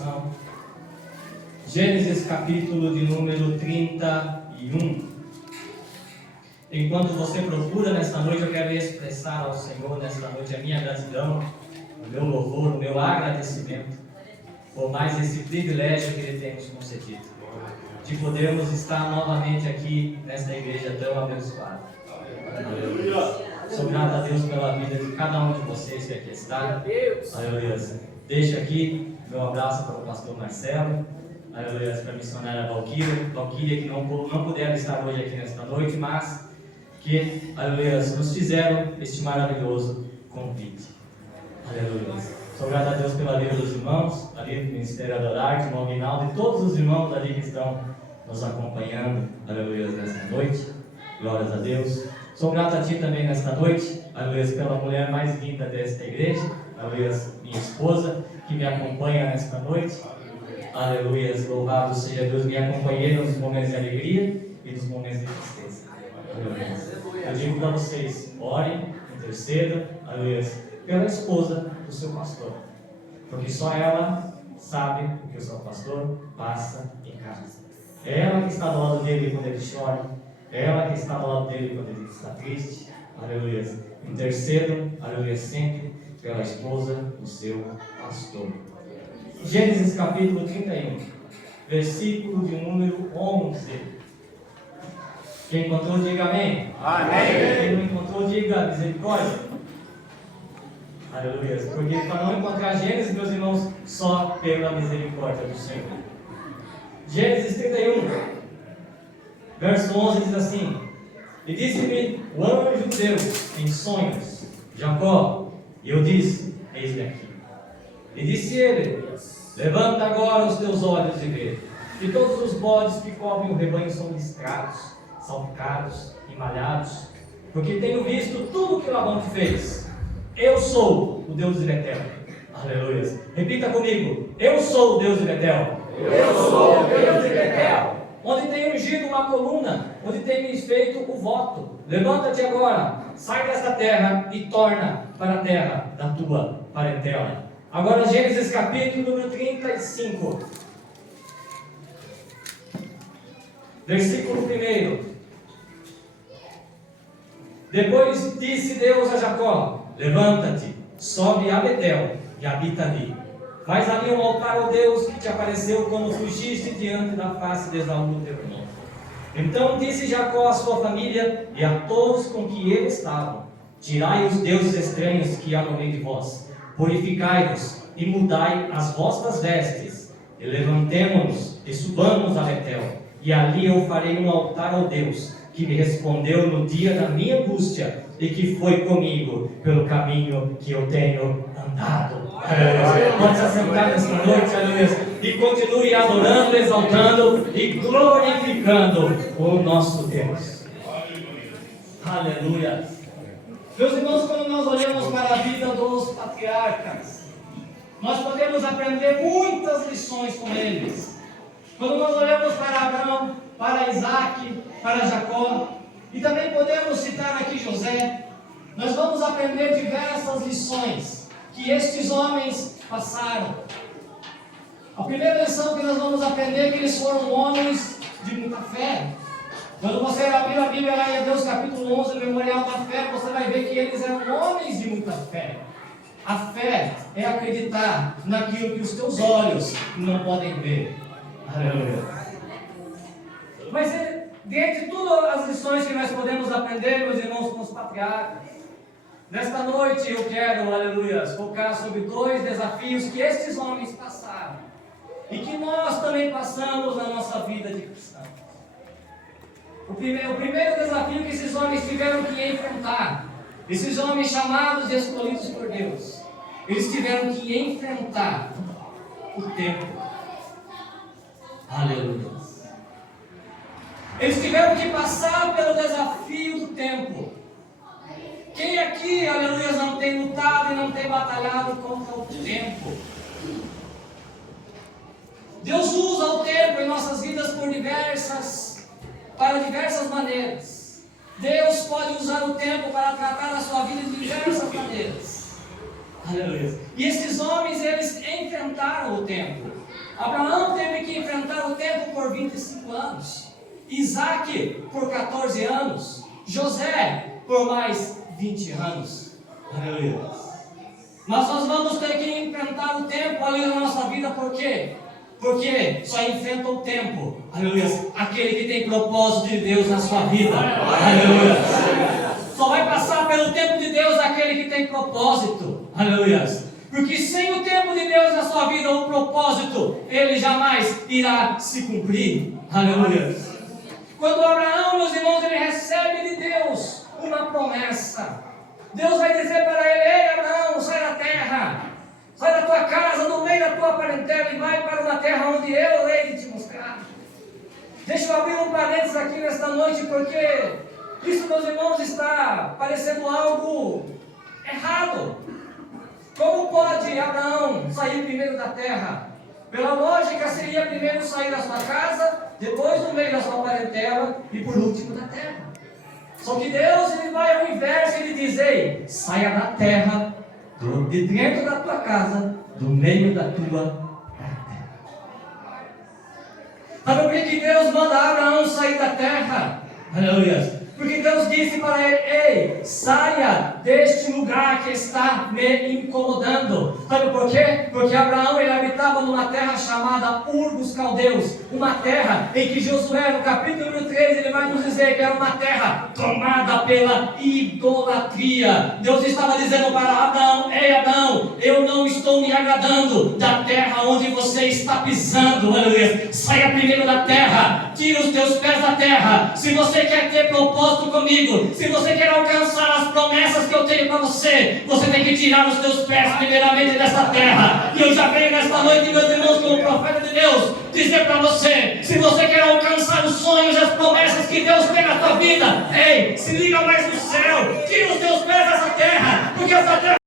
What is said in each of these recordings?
coração. Gênesis capítulo de número 31. Enquanto você procura nesta noite, eu quero expressar ao Senhor nesta noite a minha gratidão, o meu louvor, o meu agradecimento por mais esse privilégio que Ele tem nos concedido, de podermos estar novamente aqui nesta igreja tão abençoada. Aleluia. Sou grato a Deus pela vida de cada um de vocês que aqui está. Aleluia. Deixo aqui meu abraço para o pastor Marcelo. Aleluia. Para a missionária Valquíria, que não puderam estar hoje aqui nesta noite, mas que, aleluia, nos fizeram este maravilhoso convite. Aleluia. Sou grato a Deus pela vida dos irmãos, ali do Ministério Adorar, irmão Guinaldo e todos os irmãos ali que estão nos acompanhando, aleluia, nesta noite. Glórias a Deus. Sou grato a Ti também nesta noite, aleluia, pela mulher mais linda desta igreja, aleluia, minha esposa, que me acompanha nesta noite. Aleluia, louvado seja Deus, minha companheira nos momentos de alegria e nos momentos de tristeza. Aleluia. Eu digo para vocês, orem, intercedam, aleluia, pela esposa do seu pastor, porque só ela sabe o que o seu pastor passa em casa. É ela que está do lado dele quando ele chora, é ela que está do lado dele quando ele está triste. Aleluia. Intercedam, aleluia, sempre pela esposa do seu pastor. Gênesis capítulo 31, versículo de número 11. Quem encontrou, diga amém. Amém. Quem não encontrou, diga misericórdia. Aleluia. Porque para não encontrar Gênesis, meus irmãos, só pela misericórdia do Senhor. Gênesis 31, verso 11 diz assim: E disse-me o anjo de Deus em sonhos, Jacó, e eu disse: Eis-me aqui. E disse ele: Levanta agora os teus olhos e vê, que todos os bodes que cobrem o rebanho são listrados, salpicados e malhados, porque tenho visto tudo o que Labão te fez. Eu sou o Deus de Betel. Aleluia. Repita comigo: Eu sou o Deus de Betel. Eu sou o Deus de Betel. Onde tem ungido uma coluna, onde tem me feito o voto. Levanta-te agora, sai desta terra e torna para a terra da tua parentela. Agora Gênesis capítulo número 35, versículo 1. Depois disse Deus a Jacó: Levanta-te, sobe a Betel e habita ali. Faz ali um altar ao Deus que te apareceu quando fugiste diante da face de Esaú, teu irmão. Então disse Jacó à sua família e a todos com que ele estava: Tirai os deuses estranhos que há no meio de vós, purificai-vos e mudai as vossas vestes, e levantemo-nos e subamos a Betel, e ali eu farei um altar ao Deus que me respondeu no dia da minha angústia e que foi comigo pelo caminho que eu tenho andado. Pode se assentar nesta noite, aleluia, e continue adorando, exaltando e glorificando o nosso Deus. Aleluia. Meus irmãos, quando nós olhamos para a vida dos patriarcas, nós podemos aprender muitas lições com eles. Quando nós olhamos para Abraão, para Isaac, para Jacó, e também podemos citar aqui José, nós vamos aprender diversas lições que estes homens passaram. A primeira lição que nós vamos aprender é que eles foram homens de muita fé. Quando você abrir a Bíblia lá em Hebreus capítulo 11, o Memorial da Fé, você vai ver que eles eram homens de muita fé. A fé é acreditar naquilo que os teus olhos não podem ver. Aleluia. Mas dentre todas as lições que nós podemos aprender, meus irmãos, com os patriarcas, nesta noite eu quero, aleluia, focar sobre 2 desafios que estes homens passaram e que nós também passamos na nossa vida de cristãos. O primeiro desafio que esses homens tiveram que enfrentar, esses homens chamados e escolhidos por Deus, eles tiveram que enfrentar o tempo. Aleluia. Eles tiveram que passar pelo desafio do tempo. Quem aqui, aleluia, não tem lutado e não tem batalhado contra o tempo? Deus usa o tempo em nossas vidas para diversas maneiras. Deus pode usar o tempo para tratar a sua vida de diversas maneiras. Aleluia. E esses homens, eles enfrentaram o tempo. Abraão teve que enfrentar o tempo por 25 anos. Isaac por 14 anos. José por mais 20 anos. Aleluia. Mas nós vamos ter que enfrentar o tempo ali na nossa vida, por quê? Porque só enfrenta o tempo, aleluia, aquele que tem propósito de Deus na sua vida, aleluia. Só vai passar pelo tempo de Deus aquele que tem propósito, aleluia. Porque sem o tempo de Deus na sua vida, o propósito, ele jamais irá se cumprir, aleluia. Quando Abraão, meus irmãos, ele recebe de Deus uma promessa, Deus vai dizer para ele: ei Abraão, sai da terra, sai da tua casa, do meio da tua parentela, e vai para uma terra onde eu hei de te mostrar. Deixa eu abrir um parênteses aqui nesta noite, porque isso, meus irmãos, está parecendo algo errado. Como pode Abraão sair primeiro da terra? Pela lógica, seria primeiro sair da sua casa, depois do meio da sua parentela e por último da terra. Só que Deus, ele vai ao inverso e ele diz: ei, saia da terra, de dentro da tua casa, do meio da tua parentela. Sabe por que Deus manda Abraão sair da terra? Aleluia. Porque Deus disse para ele: ei, saia deste lugar que está me incomodando. Sabe por quê? Porque Abraão, ele habitava numa terra chamada Ur dos Caldeus. Uma terra em que Josué, no capítulo número 3, ele vai nos dizer que era uma terra tomada pela idolatria. Deus estava dizendo para Abraão: ei Abraão, eu não estou me agradando da terra onde você está pisando. Aleluia. Saia primeiro da terra, tira os teus pés da terra. Se você quer ter propósito comigo, se você quer alcançar as promessas que eu tenho para você, você tem que tirar os teus pés primeiramente dessa terra. E eu já venho nesta noite, meus irmãos, como profeta de Deus, dizer para você: se você quer alcançar os sonhos e as promessas que Deus tem na tua vida, ei, se liga mais no céu, tira os teus pés dessa terra, porque essa terra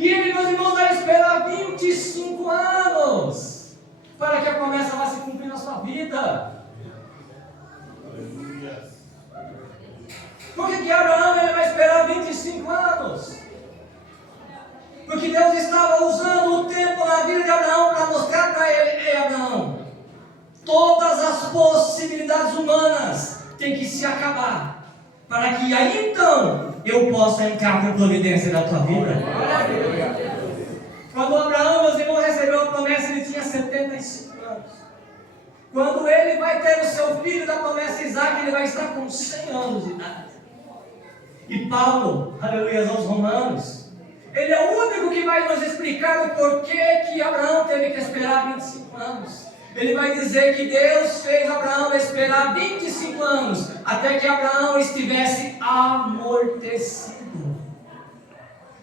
E ele, meus irmãos, vai esperar 25 anos para que a promessa vá se cumprir na sua vida. Por que Abraão ele vai esperar 25 anos? Porque Deus estava usando o tempo na vida de Abraão para mostrar para ele: ei Abraão, todas as possibilidades humanas têm que se acabar, para que aí então eu possa entrar com providência na tua vida. Quando Abraão, meus irmãos, recebeu a promessa, ele tinha 75 anos. Quando ele vai ter o seu filho da promessa, Isaac, ele vai estar com 100 anos de idade. E Paulo, aleluia, aos Romanos, ele é o único que vai nos explicar o porquê que Abraão teve que esperar 25 anos. Ele vai dizer que Deus fez Abraão esperar 25 anos, até que Abraão estivesse amortecido.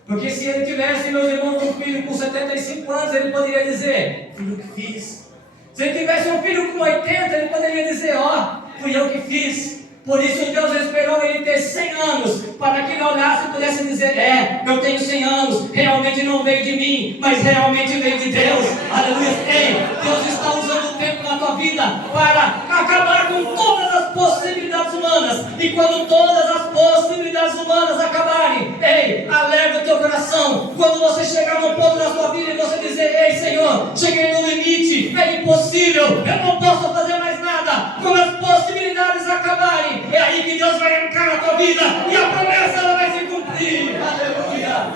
Porque se ele tivesse, meus irmãos, um filho com 75 anos, ele poderia dizer: fui eu que fiz. Se ele tivesse um filho com 80, ele poderia dizer: ó, fui eu que fiz. Por isso Deus esperou ele ter 100 anos, para que ele olhasse e pudesse dizer: é, eu tenho 100 anos, realmente não veio de mim, mas realmente veio de Deus. Aleluia. Ei, Deus está usando o tempo na tua vida para acabar com todas as possibilidades humanas. E quando todas as possibilidades humanas acabarem, ei, alegre o teu coração. Quando você chegar num ponto da sua vida e você dizer: ei Senhor, cheguei no limite, é impossível, eu não posso fazer mais nada. Quando as possibilidades acabarem, é aí que Deus vai entrar na tua vida e a promessa ela vai se cumprir. Aleluia.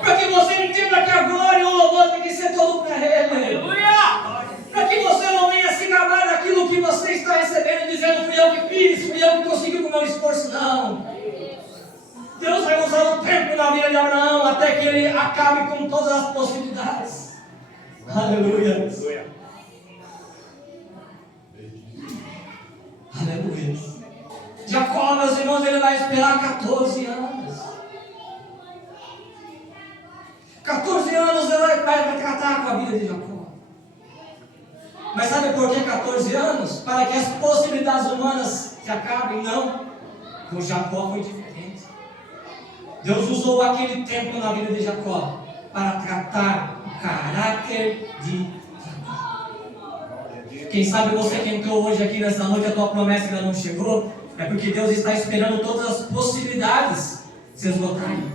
Para que você entenda que a glória e o louvor tem que ser todo para Ele. Aleluia. Para que você não venha se gabar daquilo que você está recebendo, dizendo: fui eu que fiz, fui eu que consegui com o meu esforço. Não. Deus vai usar o tempo na vida de Abraão até que ele acabe com todas as possibilidades. Aleluia. Aleluia. Jacó, meus irmãos, ele vai esperar 14 anos. 14 anos ele vai tratar com a vida de Jacó. Mas sabe por que 14 anos? Para que as possibilidades humanas se acabem? Não. Com Jacó foi diferente. Deus usou aquele tempo na vida de Jacó para tratar o caráter de Jacó. Quem sabe você que entrou hoje aqui nessa noite, a tua promessa ainda não chegou, é porque Deus está esperando todas as possibilidades se esgotarem.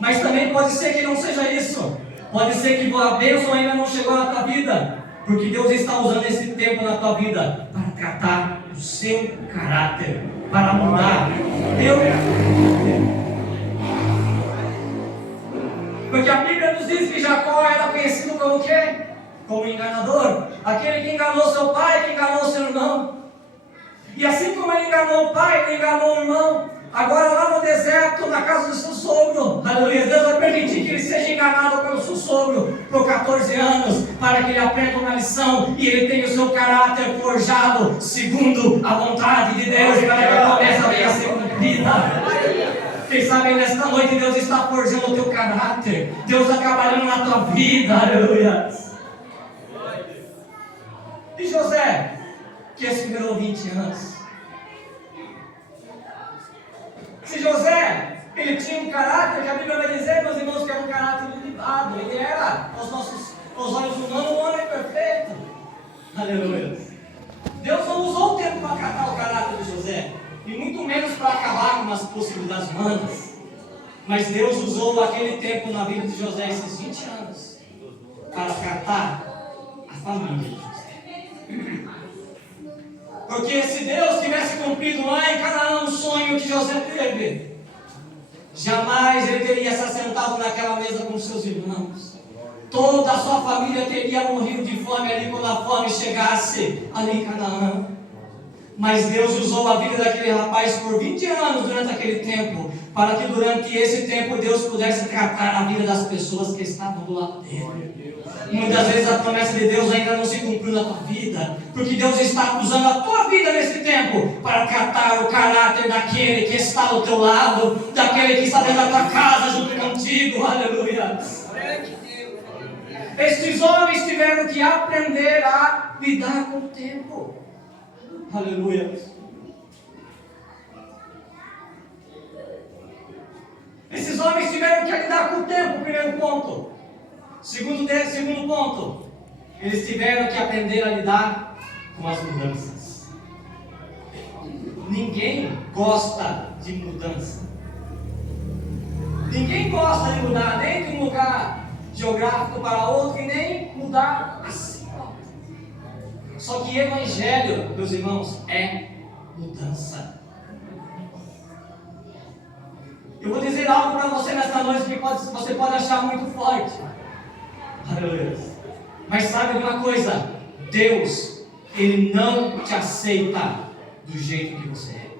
Mas também pode ser que não seja isso. Pode ser que a bênção ainda não chegou na tua vida, porque Deus está usando esse tempo na tua vida para tratar o seu caráter, para mudar o teu caráter. Porque a Bíblia nos diz que Jacó era conhecido como o quê? Como enganador. Aquele que enganou seu pai, que enganou seu irmão. E assim como ele enganou o pai, ele enganou o irmão, agora lá no deserto, na casa do seu sogro, aleluia, Deus vai permitir que ele seja enganado pelo seu sogro por 14 anos, para que ele aprenda uma lição e ele tenha o seu caráter forjado segundo a vontade de Deus, para que a promessa venha a ser cumprida. Quem sabe nesta noite Deus está forjando o teu caráter, Deus está trabalhando na tua vida, aleluia. E José, que esperou 20 anos. Se José, ele tinha um caráter, que a Bíblia vai dizer, meus irmãos, que era um caráter limitado. Ele era, aos olhos humanos, um homem perfeito. Aleluia. Deus não usou o tempo para tratar o caráter de José, e muito menos para acabar com as possibilidades humanas. Mas Deus usou aquele tempo na vida de José, esses 20 anos, para tratar a família de José. Porque se Deus tivesse cumprido lá em Canaã o sonho que José teve, jamais ele teria se assentado naquela mesa com seus irmãos. Toda a sua família teria morrido de fome ali quando a fome chegasse ali em Canaã. Mas Deus usou a vida daquele rapaz por 20 anos durante aquele tempo, para que durante esse tempo Deus pudesse tratar a vida das pessoas que estavam do lado dele. Muitas vezes a promessa de Deus ainda não se cumpriu na tua vida, porque Deus está usando a tua vida nesse tempo para tratar o caráter daquele que está ao teu lado, daquele que está dentro da tua casa junto contigo, aleluia. Estes homens tiveram que aprender a lidar com o tempo, aleluia. Esses homens tiveram que lidar com o tempo, primeiro ponto. Segundo ponto, eles tiveram que aprender a lidar com as mudanças. Ninguém gosta de mudança. Ninguém gosta de mudar, nem de um lugar geográfico para outro, e nem mudar assim. Só que evangelho, meus irmãos, é mudança. Eu vou dizer algo para você nesta noite que você pode achar muito forte. Aleluia. Mas sabe de uma coisa? Deus, Ele não te aceita do jeito que você é.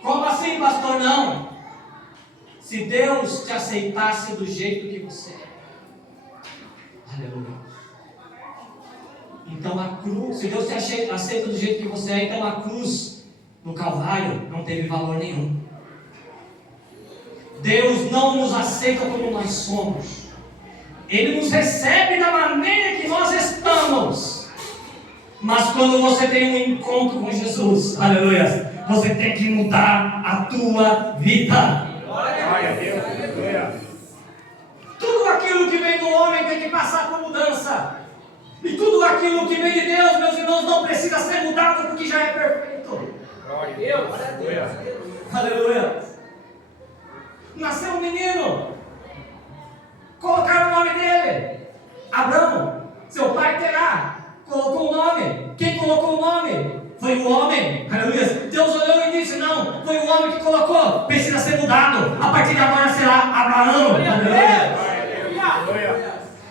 Como assim, pastor? Não. Se Deus te aceitasse do jeito que você é, aleluia. Então a cruz, se Deus te aceita do jeito que você é, então a cruz no Calvário não teve valor nenhum. Deus não nos aceita como nós somos. Ele nos recebe da maneira que nós estamos. Mas quando você tem um encontro com Jesus, aleluia, você tem que mudar a tua vida. Glória a Deus. Tudo aquilo que vem do homem tem que passar por mudança. E tudo aquilo que vem de Deus, meus irmãos, não precisa ser mudado porque já é perfeito. Glória a Deus. Aleluia. Nasceu um menino, colocaram o nome dele, Abraão. Seu pai Terá colocou o nome. Quem colocou o nome? Foi o homem, aleluia. Deus olhou e disse: não, foi o homem que colocou, precisa ser mudado. A partir de agora será Abraão, aleluia.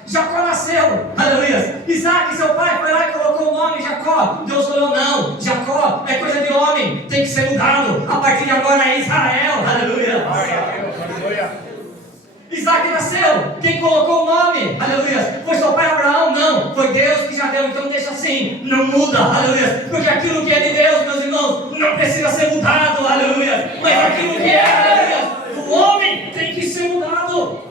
Jacó nasceu, aleluia. Isaac, seu pai, foi lá e colocou o nome Jacó. Deus olhou: não, Jacó é coisa de homem, tem que ser mudado. A partir de agora é Israel, aleluia. Isaac nasceu, quem colocou o nome, aleluia, foi seu pai Abraão? Não, foi Deus que já deu, então deixa assim, não muda, aleluia, porque aquilo que é de Deus, meus irmãos, não precisa ser mudado, aleluia, mas aquilo que é, aleluia, do homem tem que ser mudado.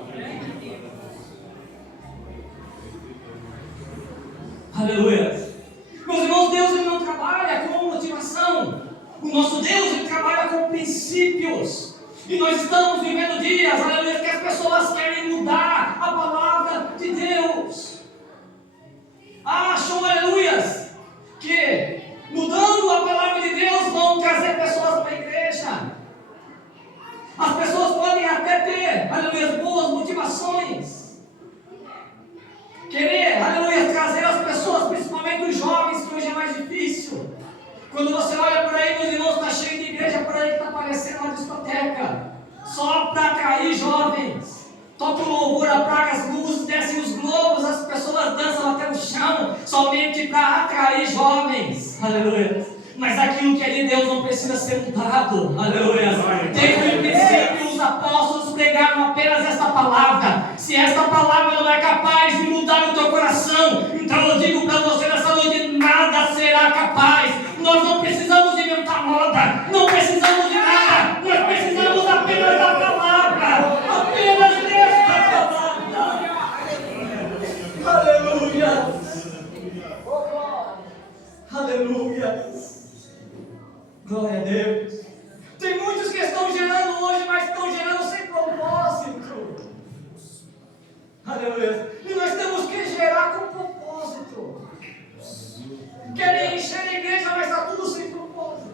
nosso Deus, Ele trabalha com princípios. E nós estamos vivendo dias, aleluia, que as pessoas querem mudar a palavra de Deus. Acham, aleluias, que mudando a palavra de Deus vão trazer pessoas para a igreja. As pessoas podem até ter, aleluia, boas motivações. Querer, aleluia, trazer as pessoas, principalmente os jovens, que hoje é mais difícil. Quando você olha por aí, meus irmãos, está cheio de igreja por aí que está parecendo uma discoteca. Só para atrair jovens. Toca o louvor, apaga as luzes, descem os globos, as pessoas dançam até o chão, somente para atrair jovens. Aleluia. Mas aquilo que é de Deus não precisa ser mudado. Aleluia. Desde o princípio, os apóstolos pregaram apenas esta palavra. Se esta palavra não é capaz de mudar o teu coração, então eu digo para você nessa noite: nada será capaz. Nós não precisamos inventar moda, não precisamos de nada. Nós precisamos apenas da palavra. Apenas desta palavra. Aleluia. Aleluia. Glória a Deus. Tem muitos que estão gerando hoje, mas estão gerando sem propósito. Aleluia. E nós temos que gerar com propósito. Querem encher a igreja, mas está tudo sem propósito.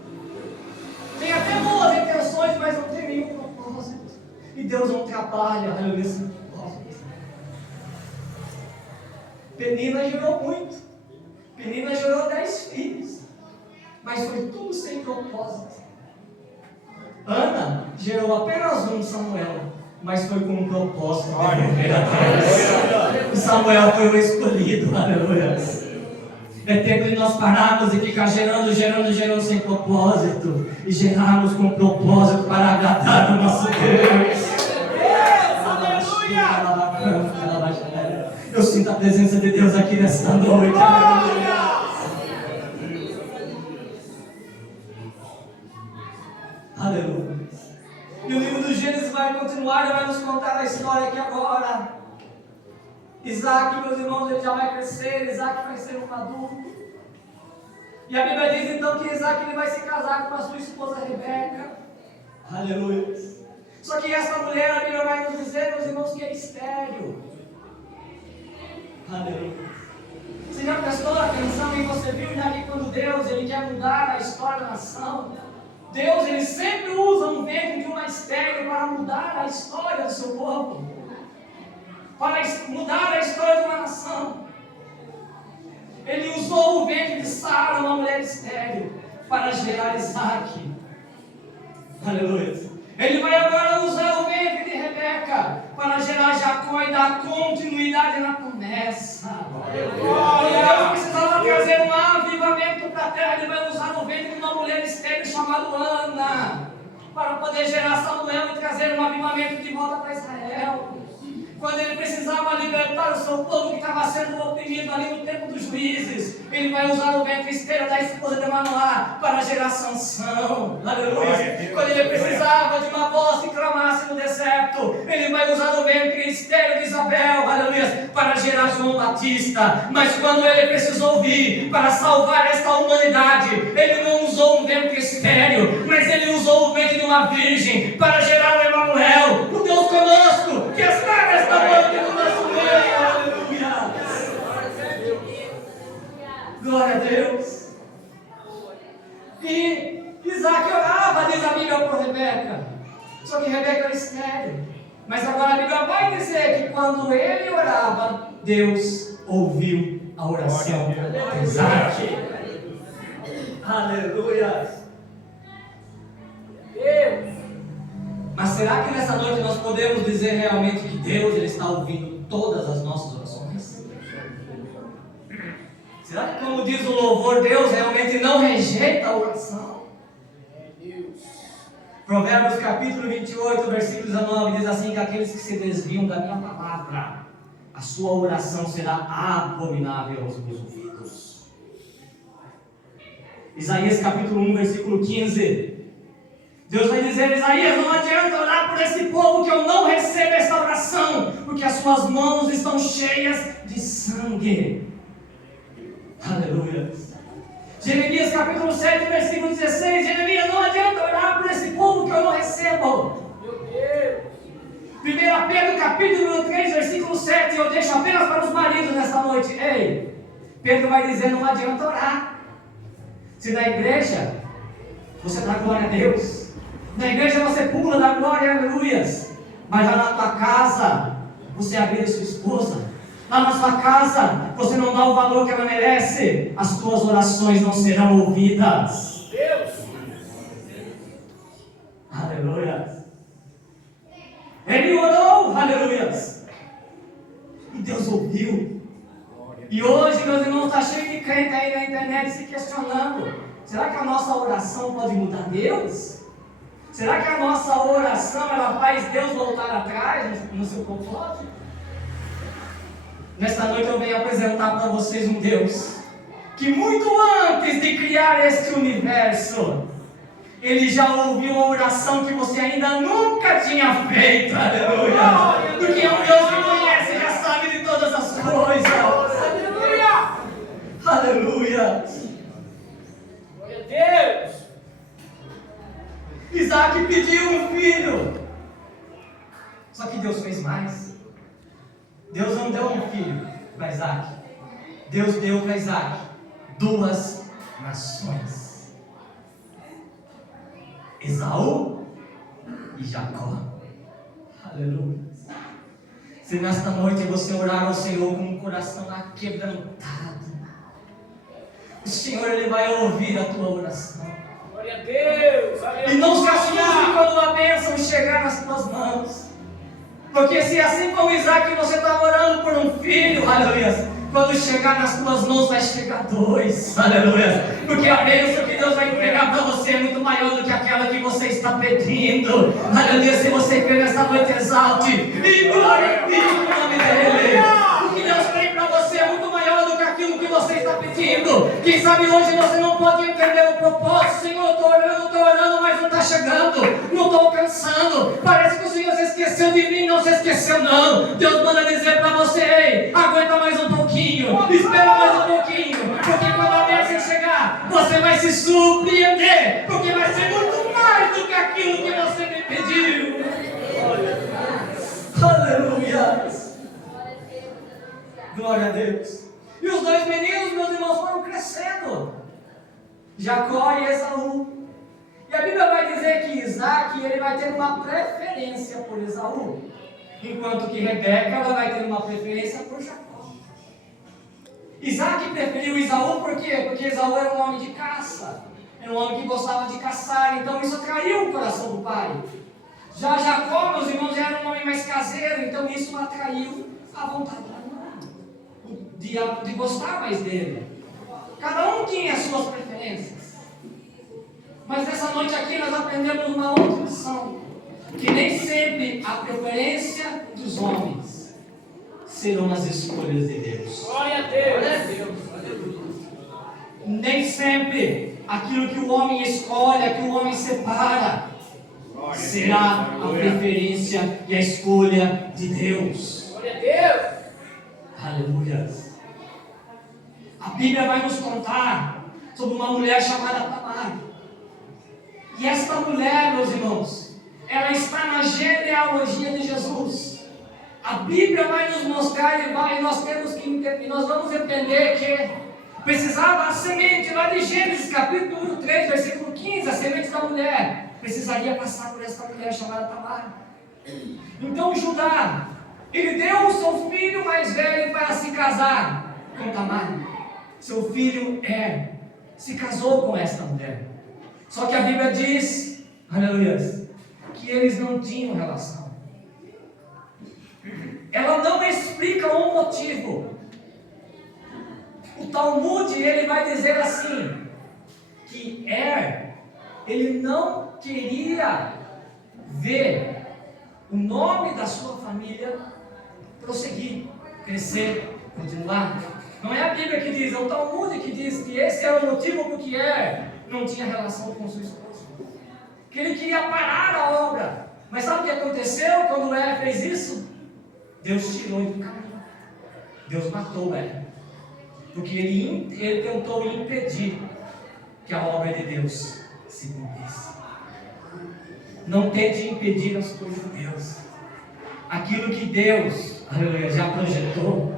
Tem até boas intenções, mas não tem nenhum propósito. E Deus não trabalha, aleluia, sem propósito. Penina gerou muito. Penina gerou 10 filhos. Mas foi tudo sem propósito. Ana gerou apenas um, Samuel, mas foi com um propósito. E Samuel foi o escolhido, aleluia. É tempo de nós pararmos e ficar gerando sem propósito, e gerarmos com propósito para agradar o nosso Deus. Aleluia! Eu sinto a presença de Deus aqui nesta noite. Aleluia! Aleluia. E o livro do Gênesis vai continuar e vai nos contar a história aqui agora. Isaac, meus irmãos, ele já vai crescer. Isaac vai ser um adulto. E a Bíblia diz então que Isaac ele vai se casar com a sua esposa Rebeca. Aleluia. Só que essa mulher, a Bíblia vai nos dizer, meus irmãos, que é estéril. Aleluia. Você já prestou atenção e você viu já que quando Deus ele quer mudar a história da nação, Deus ele sempre usa um ventre de uma estéril para mudar a história do seu povo, para mudar a história de uma nação. Ele usou o ventre de Sara, uma mulher estéril, para gerar Isaac. Aleluia. Ele vai agora usar o ventre de Rebeca para gerar Jacó e dar continuidade na promessa. Deus precisava trazer um avivamento para a terra. Ele vai usar o ventre de uma mulher estéril chamada Ana para poder gerar Samuel e trazer um avivamento de volta para Israel. Quando ele precisava libertar o seu povo que estava sendo oprimido ali no tempo dos juízes, ele vai usar o ventre estéril da esposa de Manoá para gerar Sansão. Aleluia. Quando ele precisava de uma voz que clamasse no deserto, ele vai usar o ventre estéril de Isabel, aleluia, para gerar João Batista. Mas quando ele precisou vir para salvar esta humanidade, ele não usou um ventre estéril, mas ele usou o ventre de uma virgem para gerar o Emanuel, o Deus conosco, que está nesta noite no nosso meio. Aleluia. Glória a Deus. E Isaac orava, diz a Bíblia, por Rebeca. Só que Rebeca era estéril. Mas agora a Bíblia vai dizer que quando ele orava, Deus ouviu a oração de Isaac. Aleluia. Mas será que nessa noite nós podemos dizer realmente que Deus ele está ouvindo todas as nossas orações? Será que, como diz o louvor, Deus realmente não rejeita a oração? Provérbios capítulo 28, versículo 19 diz assim: que aqueles que se desviam da minha palavra, a sua oração será abominável aos meus ouvidos. Isaías capítulo 1, versículo 15. Deus vai dizer: Isaías, não adianta orar por esse povo que eu não recebo esta oração, porque as suas mãos estão cheias de sangue. Aleluia. Jeremias capítulo 7, versículo 16. Jeremias, não Pedro capítulo 3, versículo 7, eu deixo apenas para os maridos nesta noite. Ei, Pedro vai dizer, não adianta orar. Se na igreja você dá glória a Deus, na igreja você pula, dá glória, aleluias, mas lá na tua casa você agride sua esposa, lá na sua casa você não dá o valor que ela merece, as tuas orações não serão ouvidas. Deus. Aleluia. Ele orou, aleluias, e Deus ouviu. E hoje, meus irmãos, está cheio de crente aí na internet se questionando: será que a nossa oração pode mudar Deus? Será que a nossa oração ela faz Deus voltar atrás no seu propósito? Nesta noite eu venho apresentar para vocês um Deus que muito antes de criar este universo, Ele já ouviu a oração que você ainda nunca tinha feito, aleluia! Porque é um Deus que conhece, já sabe de todas as coisas, aleluia! Aleluia! Glória a Deus. Isaac pediu um filho, só que Deus fez mais. Deus não deu um filho para Isaac, Deus deu para Isaac 2 nações: Esaú e Jacó. Aleluia. Se nesta noite você orar ao Senhor com um coração aquebrantado, o Senhor Ele vai ouvir a tua oração. Glória a Deus. Aleluia. E não se assuste quando a bênção chegar nas tuas mãos, porque se assim como Isaac você está orando por um filho, aleluia, quando chegar nas tuas mãos vai chegar 2, aleluia, porque a bênção que Deus vai entregar para você é muito maior do que aquela que você está pedindo, aleluia. Se você crê nesta noite, exalte e glorifique o nome dEle. O que Deus tem para você é muito maior do que aquilo que você está pedindo. Quem sabe hoje você não pode entender o propósito: Senhor, eu estou orando, mas não está chegando, não estou alcançando, parece que o Senhor se esqueceu de mim. Não se esqueceu não, Deus manda dizer para você: ei, aguenta mais um pouquinho, espera mais um pouquinho, porque quando a bênção chegar, você vai se surpreender, porque vai ser muito mais do que aquilo que você me pediu. Aleluia. Glória a Deus. E os 2 meninos, meus irmãos, foram crescendo, Jacó e Esaú. E a Bíblia vai dizer que Isaac ele vai ter uma preferência por Esaú, enquanto que Rebeca ela vai ter uma preferência por Jacó. Isaac preferiu Esaú por quê? Porque Esaú era um homem de caça, era um homem que gostava de caçar, então isso atraiu o coração do pai. Já Jacó, meus irmãos, era um homem mais caseiro, então isso atraiu a vontade de gostar mais dele. Cada um tinha as suas preferências. Mas nessa noite aqui nós aprendemos uma outra lição: que nem sempre a preferência dos homens serão as escolhas de Deus. Glória a Deus. Nem sempre aquilo que o homem escolhe, aquilo que o homem separa, será a preferência e a escolha de Deus. Glória a Deus. Aleluia. A Bíblia vai nos contar sobre uma mulher chamada Tamar. E esta mulher, meus irmãos, ela está na genealogia de Jesus. A Bíblia vai nos mostrar e nós vamos entender que precisava a semente lá de Gênesis capítulo 3, versículo 15, a semente da mulher precisaria passar por esta mulher chamada Tamar. Então Judá, ele deu o seu filho mais velho para se casar com Tamar. Seu filho se casou com esta mulher. Só que a Bíblia diz, aleluia, que eles não tinham relação. Ela não explica um motivo. O Talmud ele vai dizer assim, que ele não queria ver o nome da sua família prosseguir, crescer, continuar. Não é a Bíblia que diz, é o Talmud que diz que esse era o motivo porque não tinha relação com sua esposa, que ele queria parar a obra. Mas sabe o que aconteceu quando fez isso? Deus tirou ele do caminho. Deus matou ela, porque ele tentou impedir que a obra de Deus se cumprisse. Não tente impedir as coisas de Deus. aquilo que Deus, aleluia, já projetou,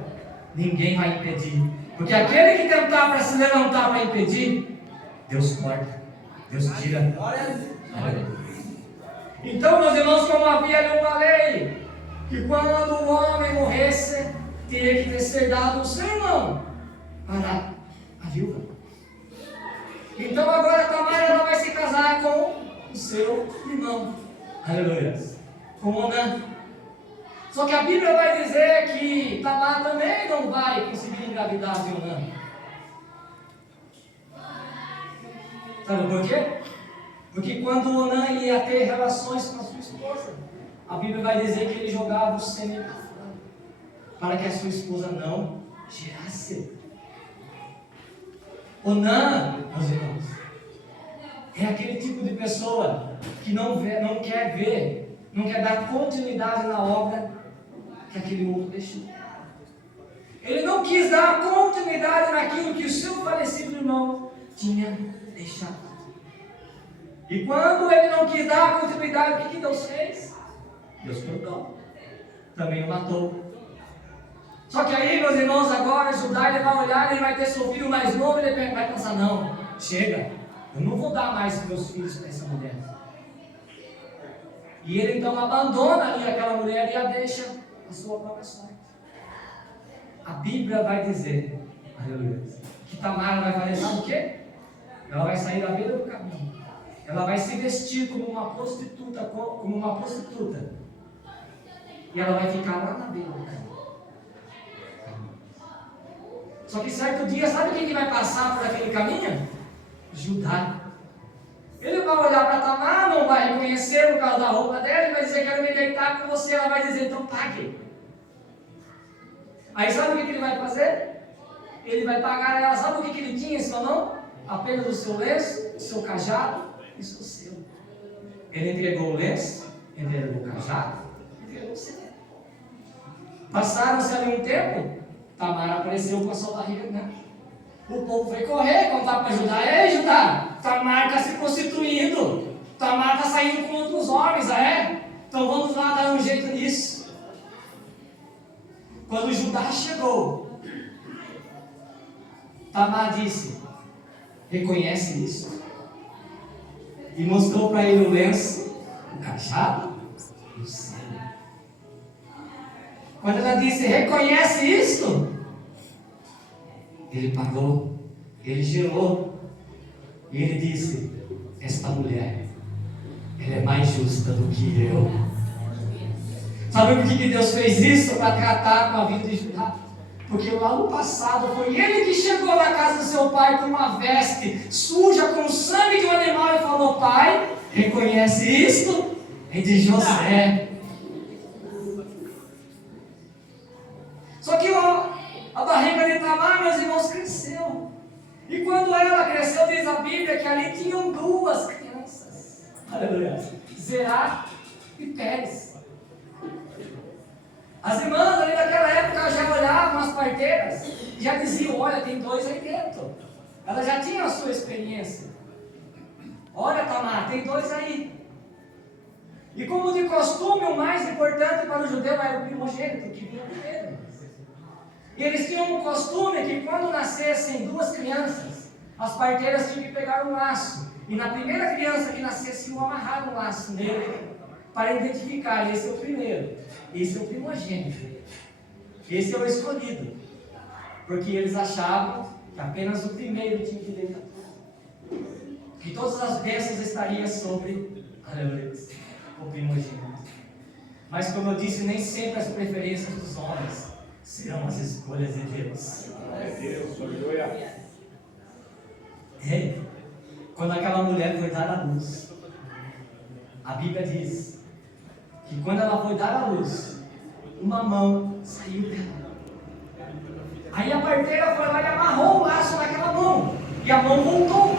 ninguém vai impedir. Porque aquele que tentar para se levantar para impedir, Deus corta, Deus tira. Aleluia. Então, meus irmãos, como havia ali uma lei, que quando o homem morresse, teria que ter sido dado o seu irmão para a viúva. Então agora Tamar ela vai se casar com o seu irmão. Aleluia. Com Onã. Só que a Bíblia vai dizer que Tamar também não vai conseguir engravidar de Onã. Sabe por quê? Porque quando Onã ia ter relações com a sua esposa, a Bíblia vai dizer que ele jogava o sêmen para fora, para que a sua esposa não gerasse. Onã, meus irmãos, é aquele tipo de pessoa que não quer ver, não quer dar continuidade na obra que aquele outro deixou. Ele não quis dar continuidade naquilo que o seu falecido irmão tinha deixado. E quando ele não quis dar continuidade, o que Deus fez? Deus cortou. Também o matou. Só que aí, meus irmãos, agora Judá ele vai olhar, ele vai ter seu filho mais novo, ele vai pensar, não, chega, eu não vou dar mais meus filhos para essa mulher. E ele então abandona ali aquela mulher e a deixa a sua própria sorte. A Bíblia vai dizer, aleluia, que Tamar vai fazer, sabe o quê? Ela vai sair da beira do caminho. Ela vai se vestir como uma prostituta, e ela vai ficar lá na beira do caminho. Só que certo dia, sabe quem que vai passar por aquele caminho? Judá. Ele vai olhar para Tamar, não vai reconhecer por causa da roupa dela, e vai dizer, quero me deitar com você. Ela vai dizer, então pague. Aí sabe o que ele vai fazer? Ele vai pagar ela. Sabe o que ele tinha em sua mão? Apenas o seu lenço, o seu cajado e o seu selo. Ele entregou o lenço, entregou o cajado, entregou o selo. Passaram-se ali um tempo, Tamar apareceu com a sua barriga grande. O povo foi correr, contar para Judá. Ei, Judá, Tamar está se prostituindo. Tamar está saindo com outros homens, Então vamos lá dar um jeito nisso. Quando Judá chegou, Tamar disse, reconhece isso. E mostrou para ele o lenço, o cajado e o selo. Quando ela disse, reconhece isto? Ele pagou, ele gelou. E ele disse, esta mulher, ela é mais justa do que eu. Sabe por que Deus fez isso? Para tratar com a vida de Judá. Porque lá no passado foi ele que chegou na casa do seu pai com uma veste suja com o sangue de um animal e falou, pai, reconhece isto? É de José. Só que a barriga de Tamar, meus irmãos, cresceu. E quando ela cresceu, diz a Bíblia que ali tinham duas crianças. Aleluia. Zerá e Pérez. As irmãs ali naquela época já olhavam as parteiras e já diziam, olha, tem dois aí dentro. Ela já tinha a sua experiência. Olha, Tamar, tem dois aí. E como de costume, o mais importante para o judeu era o primogênito, que vinha primeiro. E eles tinham um costume que quando nascessem duas crianças, as parteiras tinham que pegar um laço. E na primeira criança que nascesse, iam amarrar um laço nele, para identificar, esse é o primeiro, esse é o primogênito, esse é o escolhido. Porque eles achavam que apenas o primeiro tinha que deitar. Que todas as bênçãos estariam sobre, aleluia, o primogênito. Mas como eu disse, nem sempre as preferências dos homens serão as escolhas de Deus. Deus, aleluia. Quando aquela mulher foi dar à luz, a Bíblia diz que quando ela foi dar à luz, uma mão saiu dela. Aí a parteira foi lá e amarrou o laço naquela mão, e a mão voltou.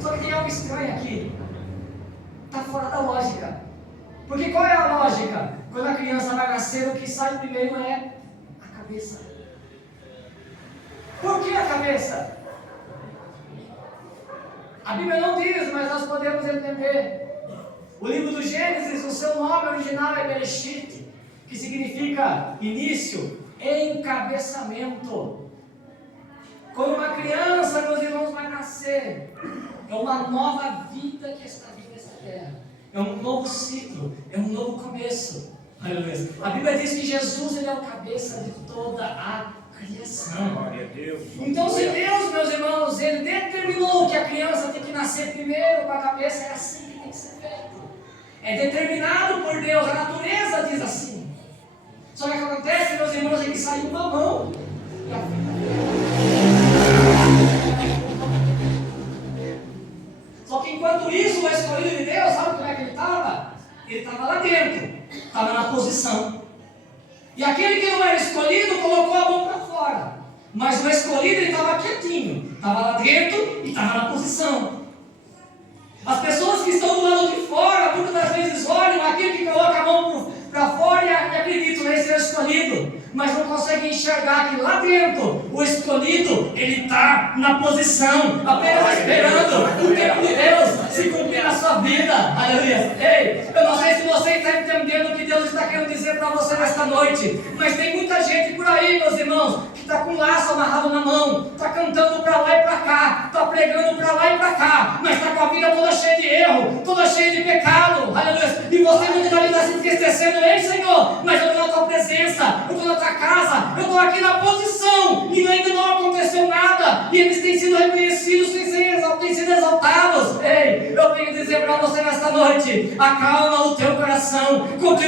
Só que tem algo estranho aqui, está fora da lógica. Porque qual é a lógica? Quando a criança vai nascer, o que sai primeiro é a cabeça. Por que a cabeça? A Bíblia não diz, mas nós podemos entender. O livro do Gênesis, o seu nome original é Bereshit, que significa início, encabeçamento. Quando uma criança, meus irmãos, vai nascer, é uma nova vida que está vindo nessa terra. É um novo ciclo, é um novo começo. Aleluia. A Bíblia diz que Jesus, ele é o cabeça de toda a criação. Glória a Deus. Então, se Deus, meus irmãos, ele determinou que a criança tem que nascer primeiro com a cabeça, é assim que tem que ser feito. É determinado por Deus, a natureza diz assim. Só que o que acontece, meus irmãos, é que saiu uma mão. Só que enquanto isso, o escolhido de Deus, sabe como é que ele estava? Ele estava lá dentro, estava na posição. E aquele que não era escolhido colocou a mão para fora. Mas o escolhido estava quietinho, estava lá dentro e estava na posição. As pessoas que estão do lado de fora, muitas das vezes olham aquele que coloca a mão para fora e acreditam nesse é o escolhido, mas não conseguem enxergar que lá dentro, o escolhido, ele está na posição, apenas esperando o tempo de Deus se cumprir na sua vida. Aleluia. Ei, eu não sei se você está entendendo o que Deus está querendo dizer para você nesta noite, mas tem muita gente por aí, meus irmãos, que está com um laço amarrado na mão, está cantando para lá e para cá, está pregando para lá e para cá, mas está com a vida toda cheia de erro, toda cheia de pecado. Aleluia. E você muitas vezes está se entristecendo. Ei, Senhor, mas eu estou na tua presença, eu estou na tua casa, eu estou aqui na posição e ainda não aconteceu nada, e eles têm sido reconhecidos, têm sido exaltados. Ei, eu venho dizer para você nesta noite: acalma o teu coração, continua